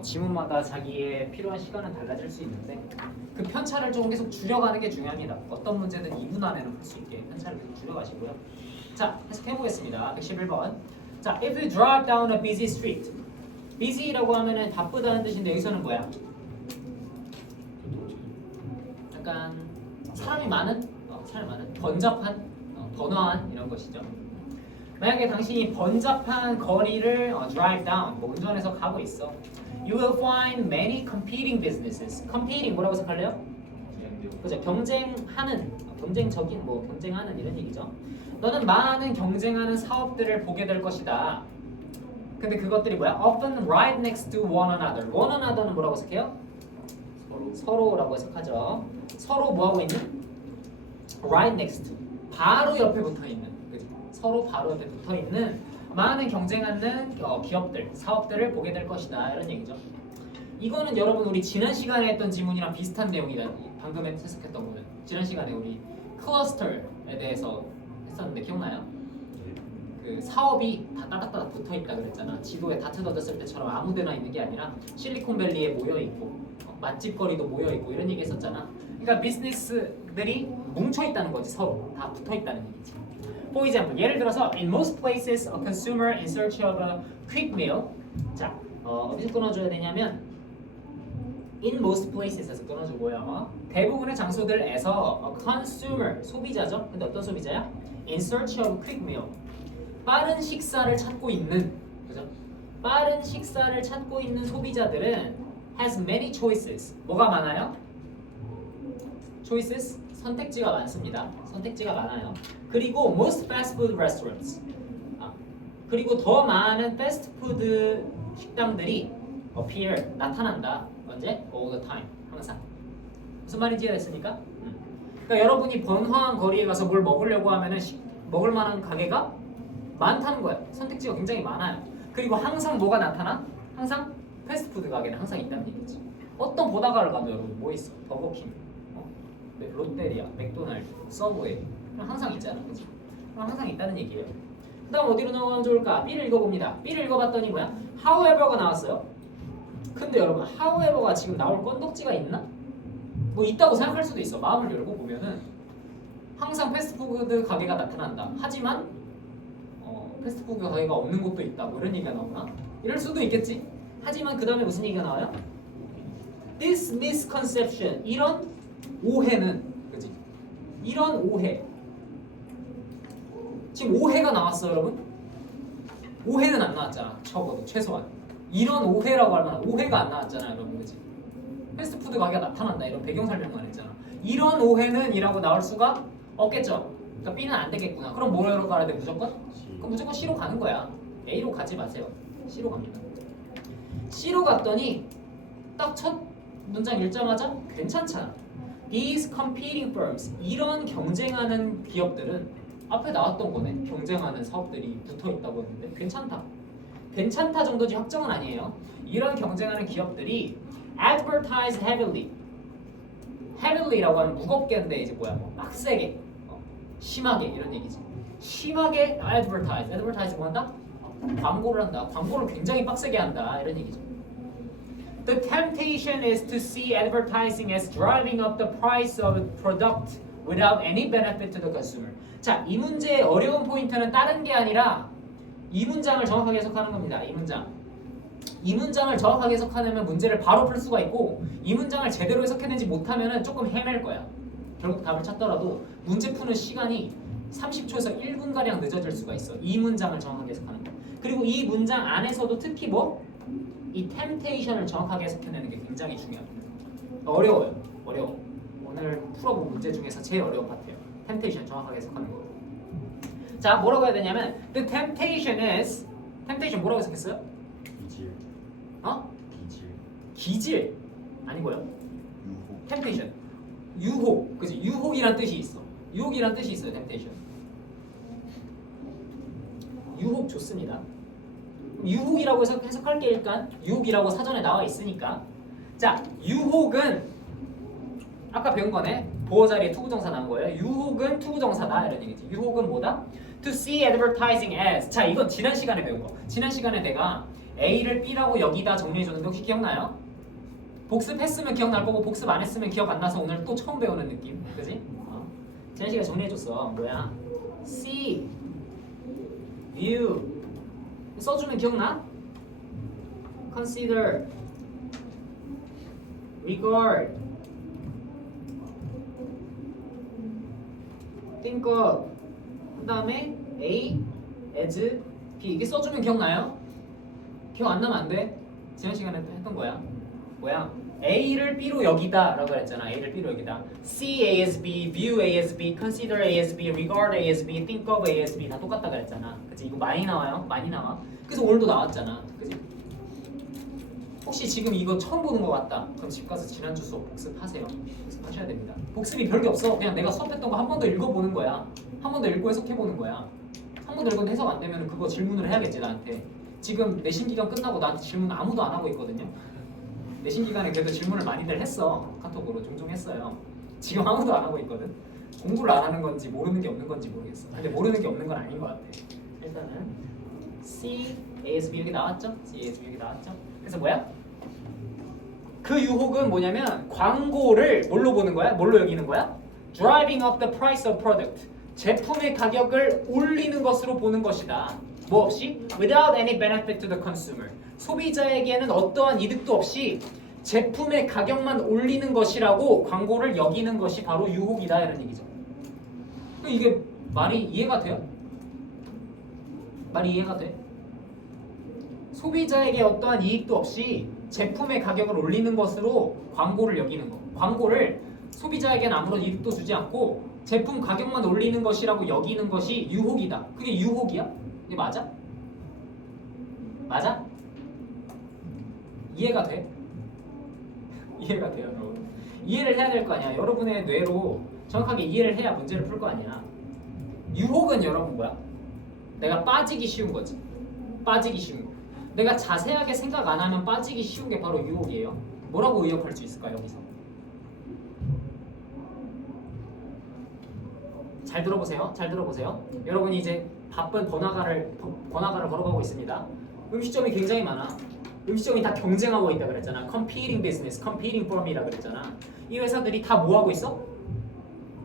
지문마다 자기의 필요한 시간은 달라질 수 있는데 그 편차를 조금 계속 줄여가는 게 중요합니다. 어떤 문제든 2분 안에는 풀 수 있게 편차를 계속 줄여가시고요. 자, 해석해보겠습니다. 111번. 자, if you drive down a busy street. busy라고 하면은 바쁘다는 뜻인데 여기서는 뭐야? 약간 사람이 많은, 번잡한, 번화한 이런 것이죠. 만약에 당신이 번잡한 거리를 drive down, 운전해서 가고 있어. You will find many competing businesses. competing 뭐라고 생각할래요? 그죠? 경쟁하는, 경쟁적인, 경쟁하는 이런 얘기죠. 너는 많은 경쟁하는 사업들을 보게 될 것이다. 근데 그것들이 뭐야? Often right next to one another. one another는 뭐라고 해석해요? 서로라고 해석하죠. 서로 뭐하고 있는? Right next to. 바로 옆에 붙어 있는. 그치? 서로 바로 옆에 붙어 있는 많은 경쟁하는 기업들, 사업들을 보게 될 것이다. 이런 얘기죠. 이거는 여러분 우리 지난 시간에 했던 지문이랑 비슷한 내용이라 방금 해석했던 거는 지난 시간에 우리 클러스터에 대해서 했었는데 기억나요? 그 사업이 다 따닥따닥 붙어 있다 그랬잖아. 지도에 다트 넣었을 때처럼 아무데나 있는 게 아니라 실리콘밸리에 모여 있고 맛집 거리도 모여 있고 이런 얘기 했었잖아. 그러니까 비즈니스들이 뭉쳐 있다는 거지. 서로 다 붙어 있다는 얘기지. For example, 예를 들어서 in most places a consumer in search of a quick meal. 자, 어디서 끊어줘야 되냐면 in most places에서 끊어주고요. 대부분의 장소들에서 a consumer 소비자죠. 근데 어떤 소비자야? In search of a quick meal. 빠른 식사를 찾고 있는, 그죠? 빠른 식사를 찾고 있는 소비자들은 has many choices. 뭐가 많아요? choices 선택지가 많습니다. 선택지가 많아요. 그리고 most fast food restaurants. 그리고 더 많은 패스트푸드 식당들이 appear 나타난다. 언제? all the time. 항상. 무슨 말인지 이해됐습니까? 그러니까 여러분이 번화한 거리에 가서 뭘 먹으려고 하면은 먹을 만한 가게가 많다는 거예요. 선택지가 굉장히 많아요. 그리고 항상 뭐가 나타나? 항상 패스트푸드 가게는 항상 있다는 얘기지. 어떤 보다가를 가도 여러분 뭐 있어? 버거킹, 롯데리아, 맥도날드, 서브웨이 항상 있잖아, 그렇지? 그럼 항상 있다는 얘기예요. 그다음 어디로 넘어가면 좋을까? B를 읽어봅니다. B를 읽어봤더니 뭐야? However가 나왔어요. 근데 여러분 however가 지금 나올 건덕지가 있나? 뭐 있다고 생각할 수도 있어. 마음을 열고 보면은 항상 패스트푸드 가게가 나타난다. 하지만 패스트푸드 가게가 없는 곳도 있다. 뭐 이런 얘기가 나오나? 이럴 수도 있겠지. 하지만 그 다음에 무슨 얘기가 나와요? This misconception. 이런 오해는, 그지? 이런 오해. 지금 오해가 나왔어, 여러분? 오해는 안 나왔잖아. 적어도 최소한. 이런 오해라고 할 만한 오해가 안 나왔잖아, 여러분, 그지? 패스트푸드 가게가 나타난다. 이런 배경 설명만 했잖아. 이런 오해는 이라고 나올 수가 없겠죠. 그러니까 B는 안 되겠구나. 그럼 뭐로 가야 돼? 무조건? 그럼 무조건 C로 가는 거야. A로 가지 마세요. C로 갑니다. C로 갔더니 딱 첫 문장 읽자마자 괜찮잖아. These competing firms. 이런 경쟁하는 기업들은 앞에 나왔던 거네. 경쟁하는 사업들이 붙어 있다고 했는데 괜찮다. 괜찮다 정도지 확정은 아니에요. 이런 경쟁하는 기업들이 advertise heavily. heavily라고 하면 무겁게인데 이제 뭐야? 빡세게, 심하게 이런 얘기지. 심하게 advertise 뭐 한다? 광고를 한다. 광고를 굉장히 빡세게 한다. 이런 얘기죠. The temptation is to see advertising as driving up the price of a product without any benefit to the consumer. 자, 이 문제의 어려운 포인트는 다른 게 아니라 이 문장을 정확하게 해석하는 겁니다. 이 문장. 이 문장을 정확하게 해석하려면 문제를 바로 풀 수가 있고 이 문장을 제대로 해석해내지 못하면 조금 헤맬 거야. 결국 답을 찾더라도 문제 푸는 시간이 30초에서 1분가량 늦어질 수가 있어. 이 문장을 정확하게 해석하는 거. 그리고 이 문장 안에서도 특히 이 temptation을 정확하게 해석해내는 게 굉장히 중요합니다. 어려워요. 어려워. 오늘 풀어본 문제 중에서 제일 어려운 파트예요. temptation 정확하게 해석하는 거. 자, 뭐라고 해야 되냐면 the temptation is temptation 뭐라고 해석했어요? 기질. 기질. 기질 아니고요. temptation 유혹. 그치? 유혹이란 뜻이 있어. 유혹이란 뜻이 있어요. temptation. 유혹 좋습니다. 유혹이라고 해석할 게 일단 유혹이라고 사전에 나와 있으니까. 자, 유혹은 아까 배운 거네. 보어 자리에 투구정사 나온 거예요. 유혹은 투구정사다 이런 얘기지. 유혹은 뭐다? To see advertising as. 자, 이건 지난 시간에 배운 거. 지난 시간에 내가 A를 B라고 여기다 정리해줬는데 혹시 기억나요? 복습했으면 기억날 거고 복습 안 했으면 기억 안 나서 오늘 또 처음 배우는 느낌, 그지? 지난 시간에 정리해줬어. 뭐야? See, view 써주면 기억나? Consider, regard, think of. 그 다음에 A, as, B 이게 써주면 기억나요? 기억 안 나면 안 돼. 지난 시간에 했던 거야. 뭐야? A를 B로 여기다 라고 했잖아. A를 B로 여기다. See A as B, view A as B, consider A as B, regard A as B, think of A as B 다 똑같다 그랬잖아. 그치? 이거 많이 나와요? 많이 나와. 그래서 오늘도 나왔잖아. 그치? 혹시 지금 이거 처음 보는 거 같다. 그럼 집 가서 지난주 수업 복습하세요. 복습하셔야 됩니다. 복습이 별게 없어. 그냥 내가 수업했던 거 한 번 더 읽어보는 거야. 한 번 더 읽고 해석해보는 거야. 한 번 더 읽어도 해석 안 되면 그거 질문을 해야겠지 나한테. 지금 내신 기간 끝나고 나한테 질문 아무도 안 하고 있거든요. 내신 기간에 그래도 질문을 많이들 했어. 카톡으로 종종 했어요. 지금 아무도 안 하고 있거든. 공부를 안 하는 건지 모르는 게 없는 건지 모르겠어. 근데 모르는 게 없는 건 아닌 것 같아. 일단은 C, A, S, B 여기 나왔죠? C, A, S, B 여기 나왔죠? 그래서 뭐야? 그 유혹은 뭐냐면 광고를 뭘로 보는 거야? 뭘로 여기는 거야? Driving up the price of product. 제품의 가격을 올리는 것으로 보는 것이다. 뭐 없이? Without any benefit to the consumer. 소비자에게는 어떠한 이득도 없이 제품의 가격만 올리는 것이라고 광고를 여기는 것이 바로 유혹이다 이런 얘기죠. 이게 말이 이해가 돼요? 말이 이해가 돼? 소비자에게 어떠한 이익도 없이 제품의 가격을 올리는 것으로 광고를 여기는 거. 광고를 소비자에게는 아무런 이득도 주지 않고 제품 가격만 올리는 것이라고 여기는 것이 유혹이다. 그게 유혹이야? 이게 맞아? 맞아? 이해가 돼? 이해가 돼요, 여러분. 이해를 해야 될 거 아니야. 여러분의 뇌로 정확하게 이해를 해야 문제를 풀 거 아니야. 유혹은 여러분 뭐야? 내가 빠지기 쉬운 거지. 빠지기 쉬운 거. 내가 자세하게 생각 안 하면 빠지기 쉬운 게 바로 유혹이에요. 뭐라고 의역할 수 있을까 여기서? 잘 들어보세요. 잘 들어보세요. 여러분이 이제 바쁜 번화가를 걸어가고 있습니다. 음식점이 굉장히 많아. 음식점이 다 경쟁하고 있다 그랬잖아. Competing business, competing firm이라 그랬잖아. 이 회사들이 다 뭐 하고 있어?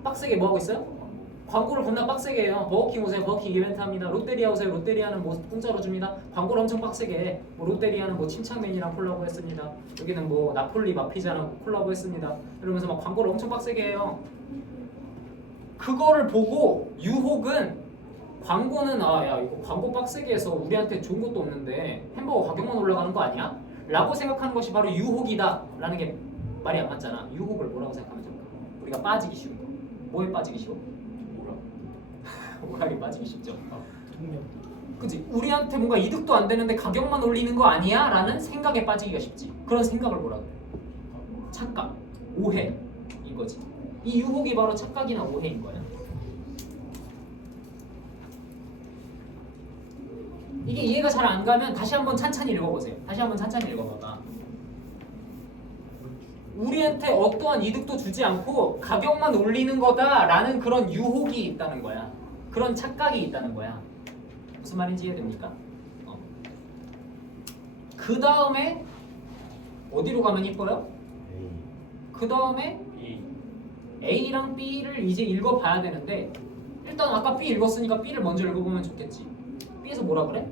빡세게 뭐 하고 있어요? 광고를 겁나 빡세게 해요. 버거킹 오세요. 버거킹 이벤트 합니다. 롯데리아 오세요. 롯데리아는 뭐 공짜로 줍니다. 광고를 엄청 빡세게 해. 뭐 롯데리아는 뭐 침착맨이랑 콜라보 했습니다. 여기는 뭐 나폴리 마피자랑 콜라보 했습니다. 이러면서 막 광고를 엄청 빡세게 해요. 그거를 보고 유혹은 광고는 야 이거 광고 빡세게 해서 우리한테 좋은 것도 없는데 햄버거 가격만 올라가는 거 아니야? 라고 생각하는 것이 바로 유혹이다 라는 게 말이 안 맞잖아. 유혹을 뭐라고 생각하면 좋을까? 우리가 빠지기 쉬운 거. 뭐에 빠지기 쉬워? 오락에 빠지기 쉽죠. 통역. 그치? 우리한테 뭔가 이득도 안 되는데 가격만 올리는 거 아니야? 라는 생각에 빠지기가 쉽지. 그런 생각을 뭐라 그래? 착각, 오해인 거지. 이 유혹이 바로 착각이나 오해인 거야. 이게 이해가 잘 안 가면 다시 한번 찬찬히 읽어보세요. 다시 한번 찬찬히 읽어봐봐. 우리한테 어떠한 이득도 주지 않고 가격만 올리는 거다라는 그런 유혹이 있다는 거야. 그런 착각이 있다는 거야. 무슨 말인지 이해됩니까? 그 다음에 어디로 가면 이뻐요? A. 그 다음에 B. A랑 B를 이제 읽어봐야 되는데 일단 아까 B 읽었으니까 B를 먼저 읽어보면 좋겠지. B에서 뭐라 그래?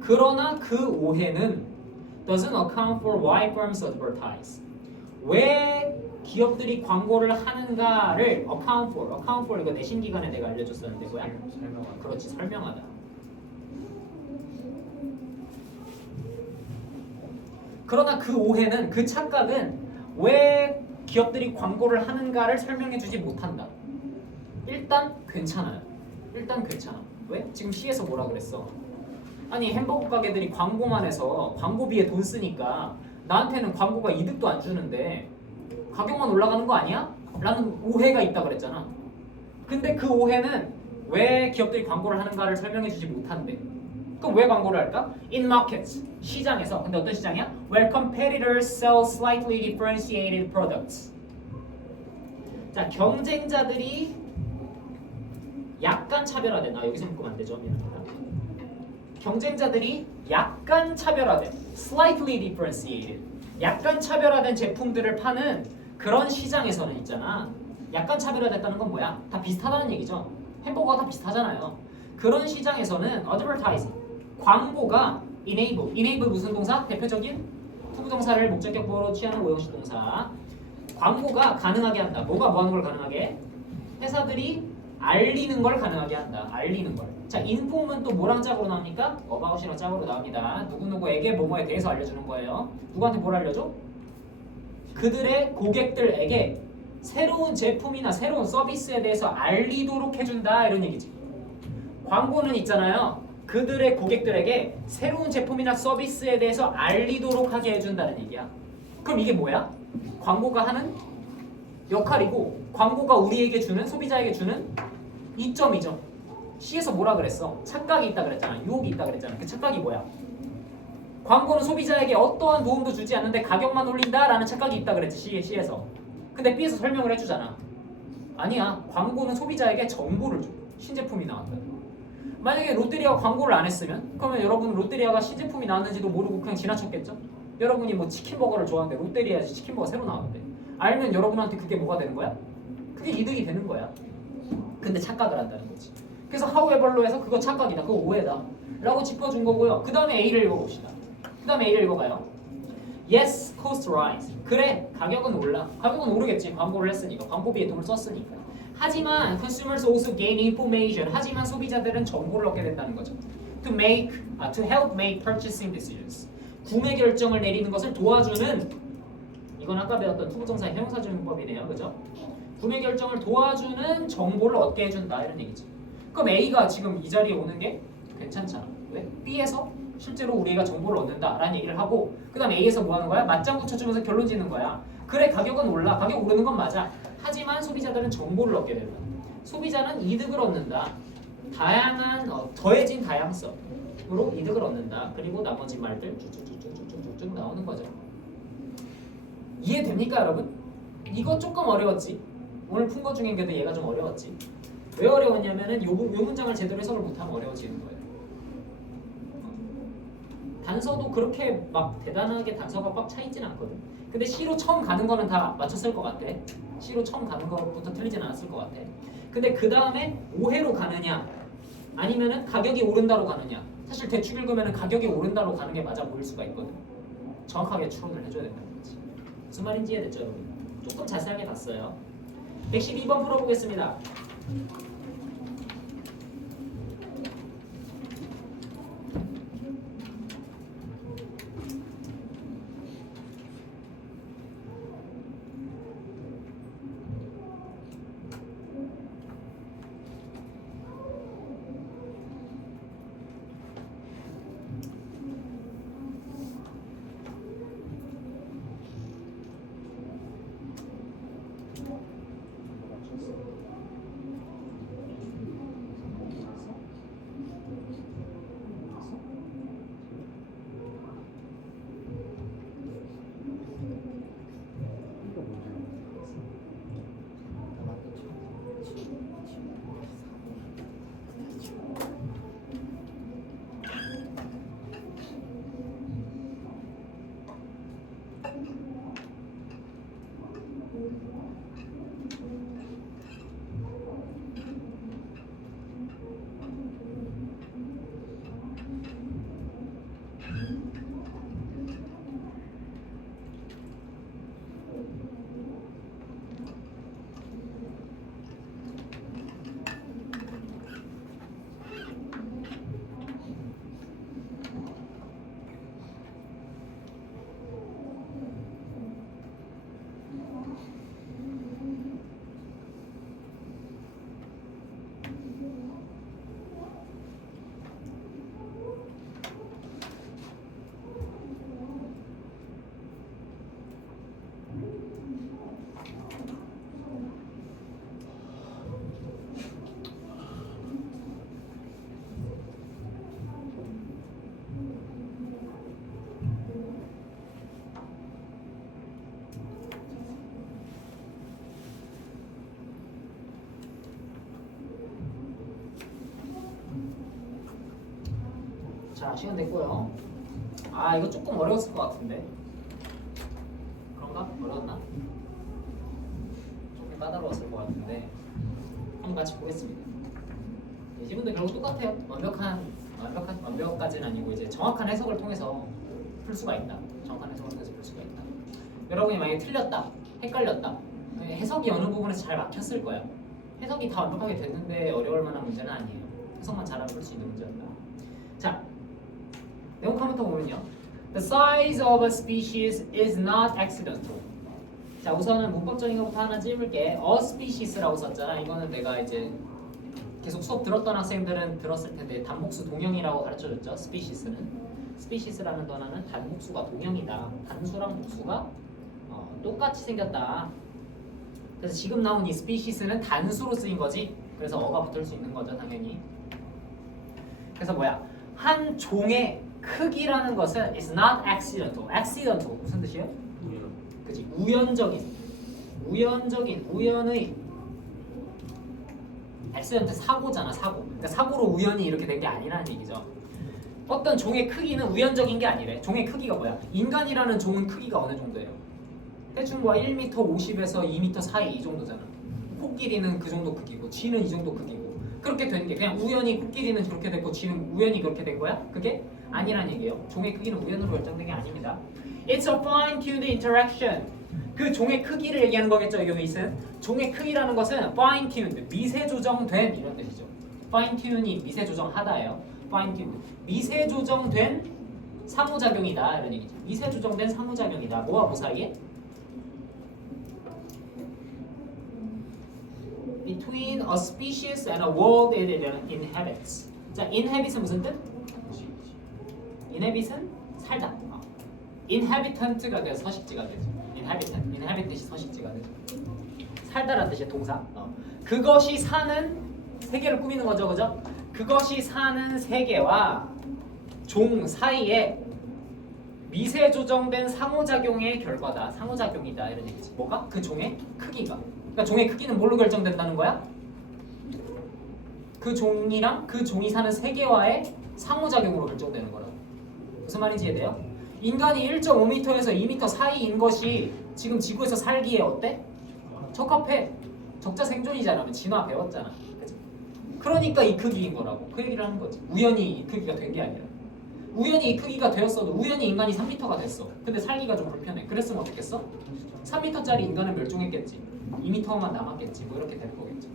그러나 그 오해는 doesn't account for why firms advertise. 왜 기업들이 광고를 하는가를 account for 이거 내신 기간에 내가 알려줬었는데 뭐야? 설명하다. 그렇지, 설명하다. 그러나 그 오해는, 그 착각은 왜 기업들이 광고를 하는가를 설명해주지 못한다. 일단 괜찮아요. 일단 괜찮아. 왜? 지금 C에서 뭐라 그랬어? 아니 햄버거 가게들이 광고만 해서 광고비에 돈 쓰니까 나한테는 광고가 이득도 안 주는데 가격만 올라가는 거 아니야? 라는 오해가 있다 그랬잖아. 근데 그 오해는 왜 기업들이 광고를 하는가를 설명해주지 못한대. 그럼 왜 광고를 할까? In markets, 시장에서. 근데 어떤 시장이야? Where competitors sell slightly differentiated products. 자, 경쟁자들이 약간 차별화된. 여기서 묶으면 안 되죠. 미안합니다. 경쟁자들이 약간 차별화된 slightly differentiated 약간 차별화된 제품들을 파는 그런 시장에서는 있잖아. 약간 차별화됐다는 건 뭐야? 다 비슷하다는 얘기죠. 햄버거가 다 비슷하잖아요. 그런 시장에서는 advertising 광고가 enable 무슨 동사? 대표적인 투부정사를 목적격보로 취하는 오형식 동사. 광고가 가능하게 한다. 뭐가 뭐 하는 걸 가능하게? 회사들이 알리는 걸 가능하게 한다. 알리는 걸. 자, 인폼은 또 뭐랑 짝으로 나옵니까? about이랑 짝으로 나옵니다. 누구누구에게 뭐뭐에 대해서 알려주는 거예요. 누구한테 뭘 알려줘? 그들의 고객들에게 새로운 제품이나 새로운 서비스에 대해서 알리도록 해준다. 이런 얘기지. 광고는 있잖아요. 그들의 고객들에게 새로운 제품이나 서비스에 대해서 알리도록 하게 해준다는 얘기야. 그럼 이게 뭐야? 광고가 하는 역할이고 광고가 우리에게 주는 소비자에게 주는 이점이죠. C에서 뭐라 그랬어? 착각이 있다 그랬잖아. 유혹이 있다 그랬잖아. 그 착각이 뭐야? 광고는 소비자에게 어떠한 도움도 주지 않는데 가격만 올린다라는 착각이 있다 그랬지. C에서. 근데 B에서 설명을 해주잖아. 아니야. 광고는 소비자에게 정보를 줘. 신제품이 나왔다. 만약에 롯데리아가 광고를 안 했으면 그러면 여러분은 롯데리아가 신제품이 나왔는지도 모르고 그냥 지나쳤겠죠? 여러분이 뭐 치킨버거를 좋아하는데 롯데리아 치킨버거 새로 나왔는데 알면 여러분한테 그게 뭐가 되는 거야? 그게 이득이 되는 거야. 근데 착각을 한다는 거지. 그래서 however로 해서 그거 착각이다. 그거 오해다. 라고 짚어준 거고요. 그 다음에 A를 읽어봅시다. 그 다음에 A를 읽어봐요. Yes, cost rise. 그래, 가격은 올라. 가격은 오르겠지. 광고를 했으니까. 광고비에 돈을 썼으니까. 하지만 consumers also gain information. 하지만 소비자들은 정보를 얻게 된다는 거죠. To help make purchasing decisions. 구매 결정을 내리는 것을 도와주는 이건 아까 배웠던 투부정사의 형용사적용법이네요. 그죠? 구매 결정을 도와주는 정보를 얻게 해준다. 이런 얘기지. 그럼 A가 지금 이 자리에 오는 게 괜찮잖아. 왜? B에서 실제로 우리가 정보를 얻는다라는 얘기를 하고 그 다음에 A에서 뭐 하는 거야? 맞장 붙여주면서 결론 짓는 거야. 그래, 가격은 올라. 가격 오르는 건 맞아. 하지만 소비자들은 정보를 얻게 된다. 소비자는 이득을 얻는다. 다양한 더해진 다양성으로 이득을 얻는다. 그리고 나머지 말들 쭉쭉쭉쭉쭉쭉 나오는 거죠. 이해됩니까, 여러분? 이거 조금 어려웠지. 오늘 푼 거 중에 그래도 얘가 좀 어려웠지. 왜 어려웠냐면은 요 문장을 제대로 해석을 못하면 어려워지는 거예요. 단서도 그렇게 막 대단하게 단서가 꽉 차 있진 않거든. 근데 C로 처음 가는 거는 다 맞췄을 것 같아. C로 처음 가는 것부터 틀리진 않았을 것 같아. 근데 그 다음에 오해로 가느냐 아니면은 가격이 오른다로 가느냐. 사실 대충 읽으면은 가격이 오른다로 가는 게 맞아 보일 수가 있거든. 정확하게 추론을 해줘야 된다는 거지. 무슨 말인지 이해됐죠, 여러분? 조금 자세하게 봤어요. 112번 풀어보겠습니다. 자, 시간 됐고요. 아, 이거 조금 어려웠을 것 같은데. 그런가? 어려웠나? 조금 까다로웠을 것 같은데. 한번 같이 보겠습니다. 이 지문도 결국 똑같아요. 완벽까지는 아니고 이제 정확한 해석을 통해서 풀 수가 있다. 정확한 해석을 통해서 풀 수가 있다. 여러분이 만약에 틀렸다, 헷갈렸다, 해석이 어느 부분에서 잘 막혔을 거야. 해석이 다 완벽하게 됐는데 어려울 만한 문제는 아니에요. 해석만 잘하면 풀 수 있는 문제입니다. 자, 내용 컴퓨터 보면요. The size of a species is not accidental. 자, 우선은 문법적인 것부터 하나 찝을게. A species라고 썼잖아. 이거는 내가 이제 계속 수업 들었던 학생들은 들었을 텐데 단복수 동형이라고 가르쳐줬죠. species라는 단어는 단복수가 동형이다. 단수랑 복수가 똑같이 생겼다. 그래서 지금 나온 이 species는 단수로 쓰인 거지. 그래서 어가 붙을 수 있는 거죠, 당연히. 그래서 뭐야? 한 종의 크기라는 것은 is not accidental. accidental 무슨 뜻이에요? 그치? 우연의 accident 사고잖아, 사고. 그러니까 사고로 우연히 이렇게 된 게 아니라는 얘기죠. 어떤 종의 크기는 우연적인 게 아니래. 종의 크기가 뭐야? 인간이라는 종은 크기가 어느 정도예요? 대충 뭐 1m 50에서 2m 사이 이 정도잖아. 코끼리는 그 정도 크기고 쥐는 이 정도 크기고 그렇게 된 게 그냥 우연히 코끼리는 그렇게 됐고 쥐는 우연히 그렇게 된 거야? 그게 아니란 얘기예요. 종의 크기는 우연으로 결정된 게 아닙니다. It's a fine-tuned interaction. 그 종의 크기를 얘기하는 거겠죠, 요이슨. 종의 크기라는 것은 fine-tuned, 미세 조정된 이런 뜻이죠. fine-tune이 미세 조정하다예요. fine-tuned, 미세 조정된 상호작용이다 이런 얘기죠. 미세 조정된 상호작용이다. 뭐와 뭐 사이에? Between a species and a world it inhabits. 자, inhabit은 무슨 뜻? inhabit은 살다. inhabitant가 돼서 서식지가 되죠. inhabit이 서식지가 되죠. 살다라는 뜻이야, 동사. 그것이 사는 세계를 꾸미는 거죠, 그죠? 그것이 사는 세계와 종 사이에 미세 조정된 상호작용의 결과다. 상호작용이다 이런 얘기지. 뭐가? 그 종의 크기가. 그러니까 종의 크기는 뭘로 결정된다는 거야? 그 종이랑 그 종이 사는 세계와의 상호작용으로 결정되는 거라고. 무슨 말인지 이해돼요? 인간이 1.5m에서 2m 사이인 것이 지금 지구에서 살기에 어때? 적합해. 적자 생존이잖아. 진화 배웠잖아. 그치? 그러니까 이 크기인 거라고. 그 얘기를 하는 거지. 우연히 이 크기가 된 게 아니라. 우연히 이 크기가 되었어도 우연히 인간이 3m가 됐어. 근데 살기가 좀 불편해. 그랬으면 어떻겠어? 3m짜리 인간은 멸종했겠지. 2m만 남았겠지. 뭐 이렇게 될 거겠지.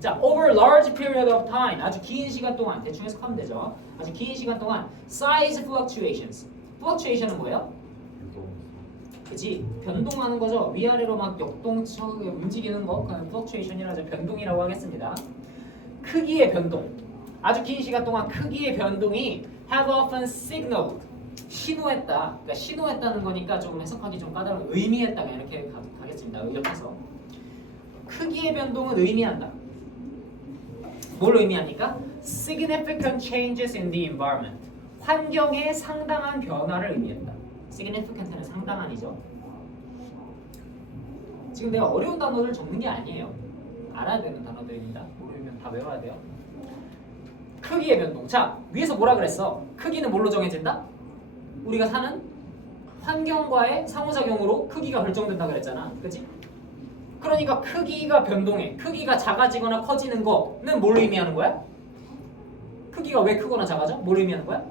자, over large period of time. 아주 긴 시간 동안 대충 해석하면 되죠. 아주 긴 시간 동안 size fluctuations. fluctuation은 뭐예요? 그치? 변동하는 거죠. 위아래로 막 역동적으로 움직이는 거. 그냥 fluctuation이라서 변동이라고 하겠습니다. 크기의 변동. 아주 긴 시간 동안 크기의 변동이 have often signaled. 신호했다. 그러니까 신호했다는 거니까 조금 해석하기 좀 까다로운 의미했다. 이렇게 가겠습니다. 의역해서. 크기의 변동은 의미한다. 뭘 의미하니까? Significant changes in the environment. 환경에 상당한 변화를 의미한다. significant는 상당한이죠. 지금 내가 어려운 단어를 적는 게 아니에요. 알아야 되는 단어들입니다. 모르면 다 외워야 돼요. 크기의 변동. 자, 위에서 뭐라 그랬어? 크기는 뭘로 정해진다? 우리가 사는 환경과의 상호작용으로 크기가 결정된다 그랬잖아. 그치? 그러니까 크기가 변동해. 크기가 작아지거나 커지는 거는 뭘 의미하는 거야? 크기가 왜 크거나 작아져? 뭘 의미하는 거야?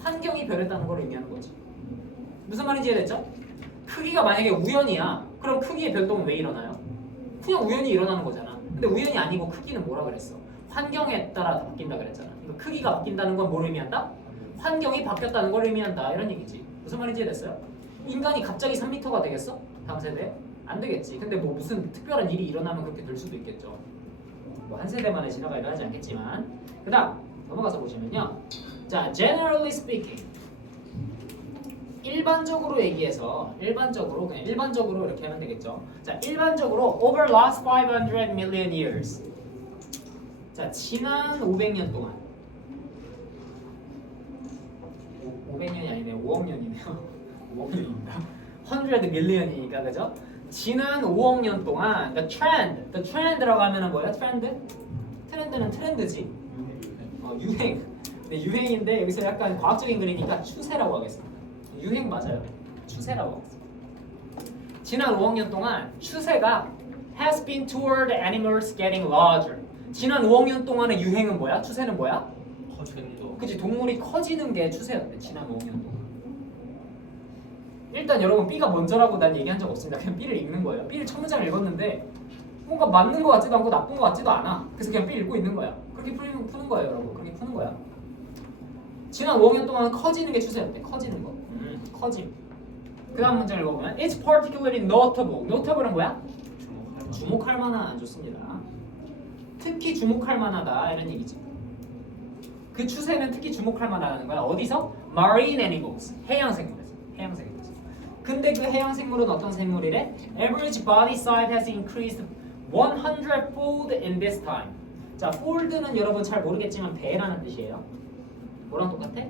환경이 변했다는 걸 의미하는 거지. 무슨 말인지 이해됐죠? 크기가 만약에 우연이야. 그럼 크기의 변동은 왜 일어나요? 그냥 우연히 일어나는 거잖아. 근데 우연이 아니고 크기는 뭐라 그랬어? 환경에 따라 바뀐다 그랬잖아. 그러니까 크기가 바뀐다는 건 뭘 의미한다? 환경이 바뀌었다는 걸 의미한다. 이런 얘기지. 무슨 말인지 이해됐어요? 인간이 갑자기 3m가 되겠어? 다음 세대에? 안 되겠지. 근데 뭐 무슨 특별한 일이 일어나면 그렇게 될 수도 있겠죠. 뭐 한 세대만에 지나가려 하지 않겠지만. 그 다음 넘어가서 보시면요. 자, generally speaking. 일반적으로 얘기해서 그냥 일반적으로 이렇게 하면 되겠죠. 자, 일반적으로 over last 500 million years. 자, 지난 500년 동안 500년이 아니네요. 5억 년이네요. 5억 년입니다. 100 million이니까 그죠? 지난 5억 년 동안 the trend라고 하면은 뭐야? 트렌드는 트렌드지. 유행. 네, 유행인데 여기서 약간 과학적인 글이니까 추세라고 하겠습니다. 유행 맞아요. 추세라고 하겠습니다. 지난 5학년 동안 추세가 has been toward animals getting larger. 지난 5학년 동안의 유행은 뭐야? 추세는 뭐야? 커지는 거. 그치, 동물이 커지는 게 추세였대. 지난 5학년 동안. 일단 여러분 B가 먼저라고 난 얘기한 적 없습니다. 그냥 B를 읽는 거예요. B를 첫 문장을 읽었는데 뭔가 맞는 것 같지도 않고 나쁜 것 같지도 않아. 그래서 그냥 B 읽고 있는 거야. 그렇게 푸는 거예요, 여러분. 그렇게 푸는 거야. 지난 5학년 동안 커지는 게 추세였대. 커지는 거. 커짐. 그 다음 문장 읽어보면 It's particularly notable. notable은 뭐야? 주목할 만한. 좋습니다. 특히 주목할 만하다 이런 얘기지. 그 추세는 특히 주목할 만하다는 거야. 어디서? Marine animals. 해양 생물에서. 해양 생물에서. 근데 그 해양 생물은 어떤 생물이래? Average body size has increased 100-fold in this time. 자, fold는 여러분 잘 모르겠지만 배라는 뜻이에요. 뭐랑 똑같아?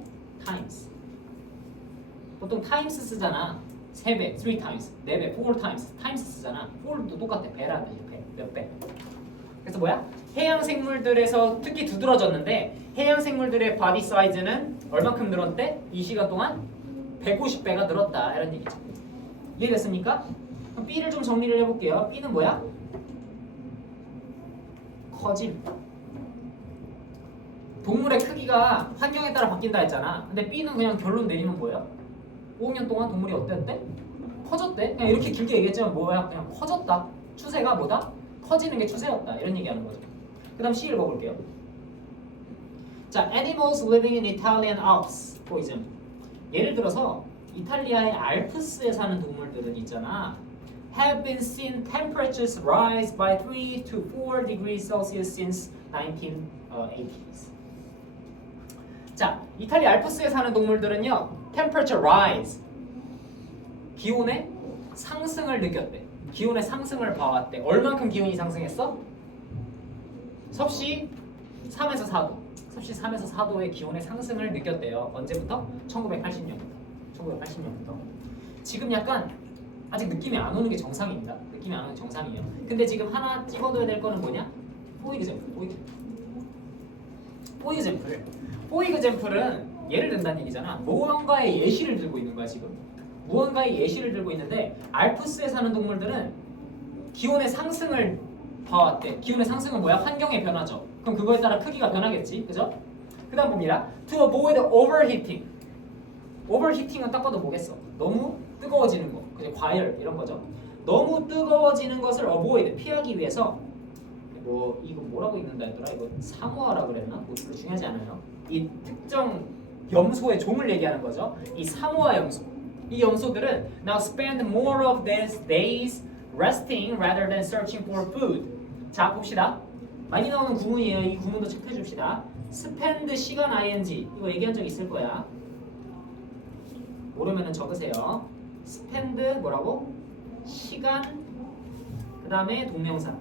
times. 보통 times 쓰잖아. 3배, 3 times, 4배, 4 times, times 쓰잖아. fold도 똑같아. 배라는 뜻이야. 배, 몇 배. 그래서 뭐야? 해양 생물들에서 특히 두드러졌는데 해양 생물들의 바디 사이즈는 얼마큼 늘었대? 이 시간 동안 150배가 늘었다. 이런 얘기죠. 이해됐습니까? 그럼 B를 좀 정리를 해볼게요. B는 뭐야? 커짐. 동물의 크기가 환경에 따라 바뀐다 했잖아. 근데 B는 그냥 결론 내리면 뭐예요? 5년 동안 동물이 어땠대? 커졌대. 그냥 이렇게 길게 얘기했지만 뭐야? 그냥 커졌다. 추세가 뭐다? 커지는 게 추세였다. 이런 얘기하는 거죠. 그 다음 C 읽어볼게요. 자, animals living in Italian Alps, for example. 예를 들어서 이탈리아의 알프스에 사는 동물들은 있잖아. Have been seen temperatures rise by 3 to 4 degrees Celsius since 1980s. 자, 이탈리아 알프스에 사는 동물들은요, temperature rise, 기온의 상승을 느꼈대. 기온의 상승을 봐왔대. 얼만큼 기온이 상승했어? 섭씨 3에서 4도. 섭씨 3에서 4도의 기온의 상승을 느꼈대요. 언제부터? 1980년부터. 1980년부터. 지금 약간 아직 느낌이 안 오는 게 정상입니다. 느낌이 안 오는 게 정상이에요. 근데 지금 하나 찍어둬야 될 거는 뭐냐? 포이그젠플. 포이그젠플은 예를 든다는 얘기잖아. 무언가의 예시를 들고 있는 거야 지금. 무언가의 예시를 들고 있는데 알프스에 사는 동물들은 기온의 상승을 봐왔대. 기온의 상승은 뭐야? 환경의 변화죠. 그럼 그거에 따라 크기가 변하겠지, 그죠? 그 다음 봅니다. To avoid overheating. overheating은 딱 봐도 뭐겠어? 너무 뜨거워지는 거, 그죠? 과열 이런 거죠. 너무 뜨거워지는 것을 avoid, 피하기 위해서 뭐 이거 뭐라고 읽는다 했더라? 이거 사모아라 그랬나? 뭐 별로 중요하지 않아요. 이 특정 염소의 종을 얘기하는 거죠. 이 사모아 염소. 이 염소들은 now spend more of their days resting rather than searching for food. 자, 봅시다. 많이 나오는 구문이에요. 이 구문도 체크해 줍시다. spend 시간 ing 이거 얘기한 적 있을 거야. 모르면은 적으세요. spend 뭐라고? 시간 그 다음에 동명사.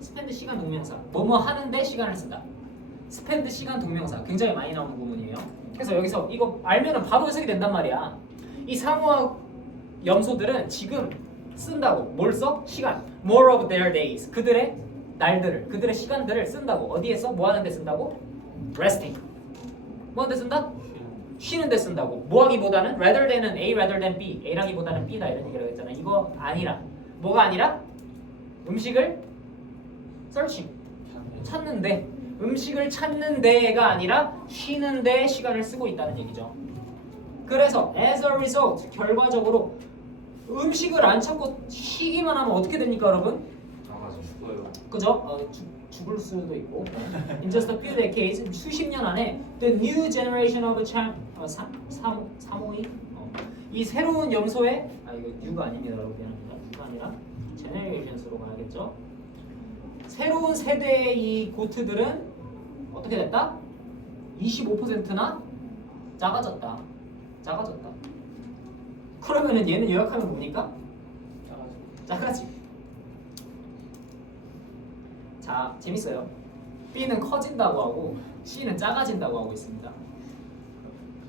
spend 시간 동명사. 뭐뭐 하는데 시간을 쓴다. spend 시간 동명사. 굉장히 많이 나오는 구문이에요. 그래서 여기서 이거 알면은 바로 해석이 된단 말이야. 이 사모아 염소들은 지금 쓴다고. 뭘 써? 시간. More of their days. 그들의 날들을, 그들의 시간들을 쓴다고. 어디에 써? 뭐 하는 데 쓴다고? Resting. 뭐 하는 데 쓴다? 쉬는 데 쓴다고. 뭐 하기보다는 rather than은 A rather than B. A라기보다는 B다 이런 얘기를 했잖아. 이거 아니라. 뭐가 아니라? 음식을 searching. 찾는데. 음식을 찾는 데가 아니라 쉬는 데 시간을 쓰고 있다는 얘기죠. 그래서 as a result 결과적으로 음식을 안 찾고 쉬기만 하면 어떻게 됩니까, 여러분? 죽어요. 그죠? 죽을 수도 있고. In just a few decades, 수십 년 안에 the new generation of 사모이 이 새로운 염소의 이거 U가 아닙니다, 여러분. 미안합니다. U가 아니라 generations로 가야겠죠. 새로운 세대의 이 고트들은 어떻게 됐다? 25%나 작아졌다. 그러면은 얘는 요약하면 뭡니까? 작아지. 자, 재밌어요. B는 커진다고 하고 C는 작아진다고 하고 있습니다.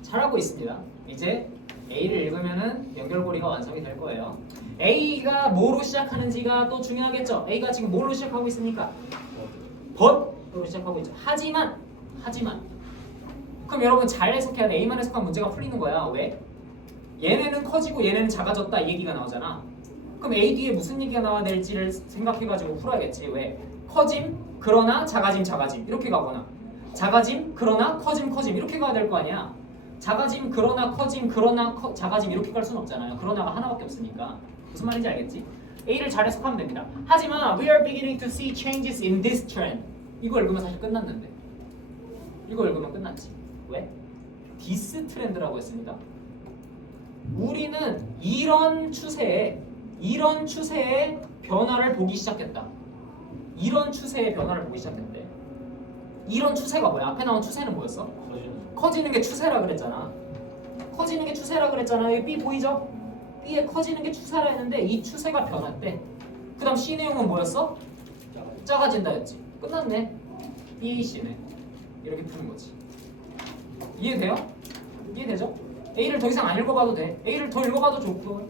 잘하고 있습니다. 이제 A를 읽으면은 연결고리가 완성이 될 거예요. A가 뭐로 시작하는지가 또 중요하겠죠. A가 지금 뭘로 시작하고 있습니까? but으로 시작하고 있죠. 하지만 그럼 여러분 잘 해석해야 돼. A만 해석하면 문제가 풀리는 거야. 왜? 얘네는 커지고 얘네는 작아졌다 이 얘기가 나오잖아. 그럼 A 뒤에 무슨 얘기가 나와야 될지를 생각해가지고 풀어야겠지. 왜? 커짐 그러나 작아짐 작아짐 이렇게 가거나 작아짐 그러나 커짐 커짐 이렇게 가야 될 거 아니야. 작아짐 그러나 커짐 그러나 작아짐 이렇게 갈 수는 없잖아요. 그러나가 하나밖에 없으니까. 무슨 말인지 알겠지? A를 잘 해석하면 됩니다. 하지만 we are beginning to see changes in this trend. 이거 읽으면 사실 끝났는데. 이거 읽으면 끝났지. 왜? this 트렌드라고 했습니다. 우리는 이런 추세에 변화를 보기 시작했다. 이런 추세의 변화를 보기 시작했대. 이런 추세가 뭐야? 앞에 나온 추세는 뭐였어? 커지는 게 추세라 그랬잖아. 커지는 게 추세라 그랬잖아. 여기 B 보이죠? B에 커지는 게 추세라 했는데 이 추세가 변했대. 그 다음 C 내용은 뭐였어? 작아진다였지. 끝났네. B, C네. 이렇게 푸는 거지. 이해돼요? 이해되죠? A를 더 이상 안 읽어봐도 돼. A를 더 읽어봐도 좋고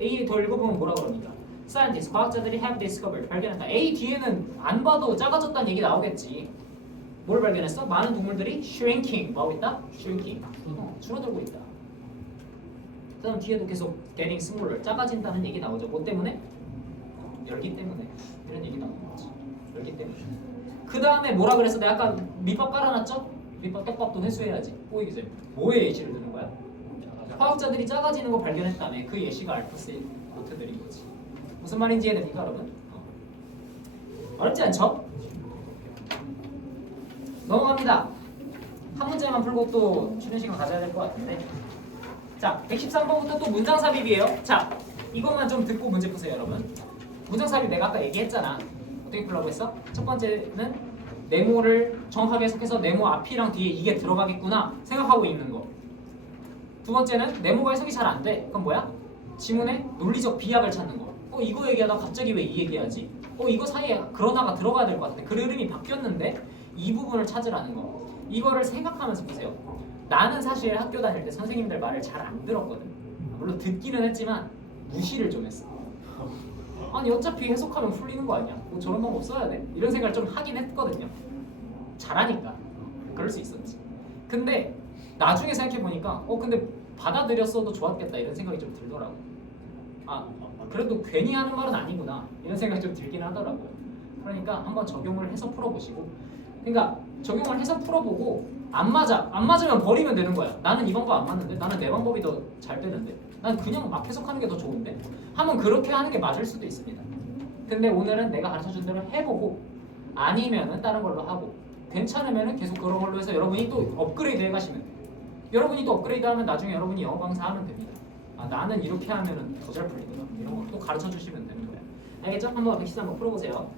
A 더 읽어보면 뭐라 그럽니까? Scientists, 과학자들이 have discovered, 발견했다. A 뒤에는 안 봐도 작아졌다는 얘기 나오겠지. 뭘 발견했어? 많은 동물들이 shrinking, 뭐하고 있다? shrinking, 줄어들고 있다. 그 다음 뒤에도 계속 getting smaller, 작아진다는 얘기 나오죠. 뭐 때문에? 열기 때문에. 이런 얘기 나오는 거지. 열기 때문에. 그 다음에 뭐라 그랬어? 내가 아까 밑밥 깔아놨죠? 밑밥 떡밥도 회수해야지. 꼬이기 전에. 뭐에 예시를 드는 거야? 화학자들이 작아지는 거 발견했다며. 그 예시가 알프스 노트들인 거지. 무슨 말인지 이해됩니까 여러분? 어렵지 않죠? 넘어갑니다. 한 문제만 풀고 또 쉬는 시간 가져야 될 것 같은데. 자, 113번부터 또 문장 삽입이에요. 자, 이것만 좀 듣고 문제 푸세요 여러분. 문장 삽입 내가 아까 얘기했잖아. 어떻게 풀라고 했어? 첫 번째는 네모를 정확하게 해석해서 네모 앞이랑 뒤에 이게 들어가겠구나 생각하고 있는 거. 두 번째는 네모가 해석이 잘 안 돼. 그럼 뭐야? 지문에 논리적 비약을 찾는 거. 이거 얘기하다 갑자기 왜 이 얘기하지? 이거 사이에 그러다가 들어가야 될 것 같은데 그 흐름이 바뀌었는데 이 부분을 찾으라는 거. 이거를 생각하면서 보세요. 나는 사실 학교 다닐 때 선생님들 말을 잘 안 들었거든. 물론 듣기는 했지만 무시를 좀 했어. 아니 어차피 해석하면 풀리는 거 아니야? 뭐 저런 방법 써야 돼? 이런 생각을 좀 하긴 했거든요. 잘하니까 그럴 수 있었지. 근데 나중에 생각해보니까 근데 받아들였어도 좋았겠다 이런 생각이 좀 들더라고. 그래도 괜히 하는 말은 아니구나 이런 생각이 좀 들긴 하더라고요. 그러니까 한번 적용을 해서 풀어보시고, 그러니까 적용을 해서 풀어보고 안 맞으면 버리면 되는 거야. 나는 이 방법 안 맞는데, 나는 내 방법이 더 잘 되는데, 난 그냥 막 해석하는 게 더 좋은데 하면 그렇게 하는 게 맞을 수도 있습니다. 근데 오늘은 내가 가르쳐준 대로 해보고 아니면은 다른 걸로 하고 괜찮으면은 계속 그런 걸로 해서 여러분이 또 업그레이드 해가시면 돼요. 여러분이 또 업그레이드 하면 나중에 여러분이 영어 강사 하면 됩니다. 나는 이렇게 하면은 더 잘 풀리더라 이런 거 또 가르쳐 주시면 되는 거예요. 알겠죠? 한번 113번 풀어보세요.